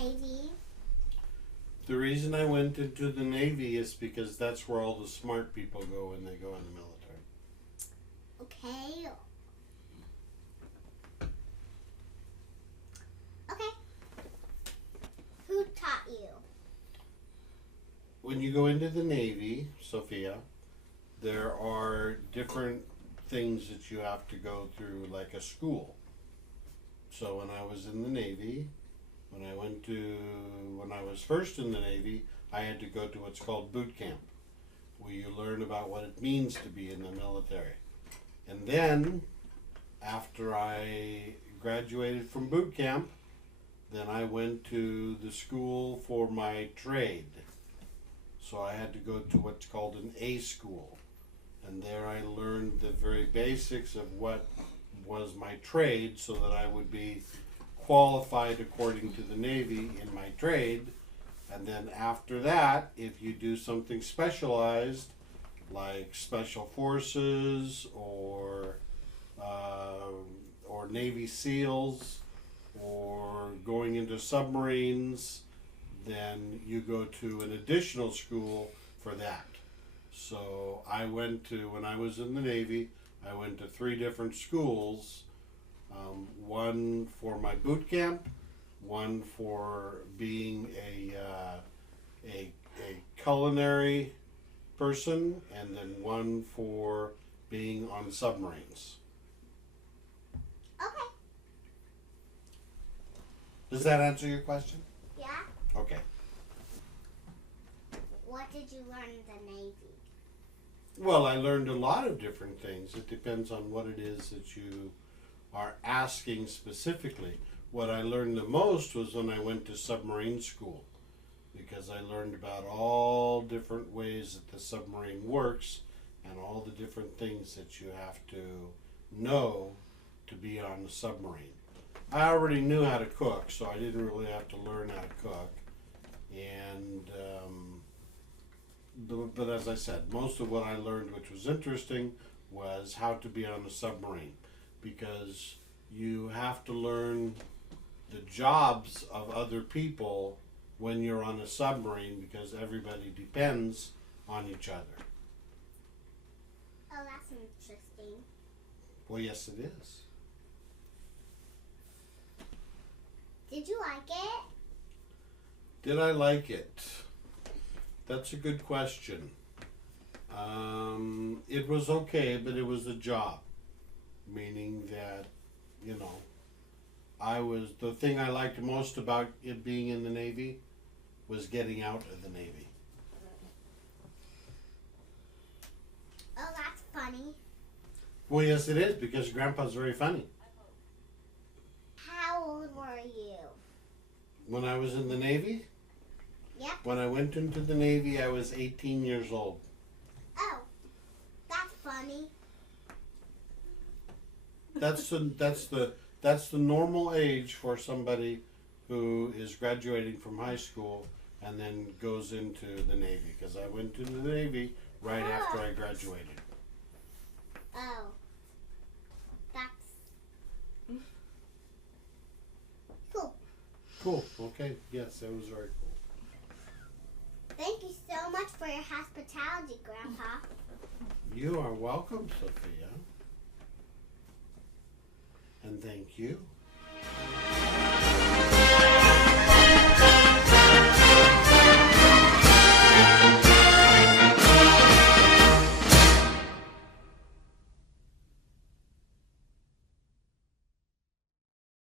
Navy. The reason I went into the Navy is because that's where all the smart people go when they go in the military. Okay. Okay. Who taught you? When you go into the Navy, Sophia, there are different things that you have to go through, like a school. So when I was in the Navy, when I was first in the Navy, I had to go to what's called boot camp, where you learn about what it means to be in the military. And then, after I graduated from boot camp, then I went to the school for my trade. So I had to go to what's called an A school. And there I learned the very basics of what was my trade so that I would be qualified according to the Navy in my trade. And then after that, if you do something specialized, like Special Forces or Navy SEALs or going into submarines, then you go to an additional school for that. So when I was in the Navy, I went to 3 different schools, one for my boot camp, one for being a culinary person, and then one for being on submarines. Okay. Does that answer your question? Yeah. Okay. What did you learn in the Navy? Well, I learned a lot of different things. It depends on what it is that you are asking specifically. What I learned the most was when I went to submarine school, because I learned about all different ways that the submarine works and all the different things that you have to know to be on the submarine. I already knew how to cook, so I didn't really have to learn how to cook. And but as I said, most of what I learned, which was interesting, was how to be on a submarine, because you have to learn the jobs of other people when you're on a submarine, because everybody depends on each other. Oh, that's interesting. Well, yes, it is. Did you like it? Did I like it? That's a good question. It was okay, but it was a job, meaning that, the thing I liked most about it being in the Navy was getting out of the Navy. Oh, that's funny. Well, yes, it is, because Grandpa's very funny. How old were you? When I was in the Navy? Yep. When I went into the Navy, I was 18 years old. Oh, that's funny. That's the normal age for somebody who is graduating from high school and then goes into the Navy, because I went into the Navy right after I graduated. Oh, that's cool. Cool. Okay. Yes, that was very cool. Thank you so much for your hospitality, Grandpa. You are welcome, Sophia. And thank you.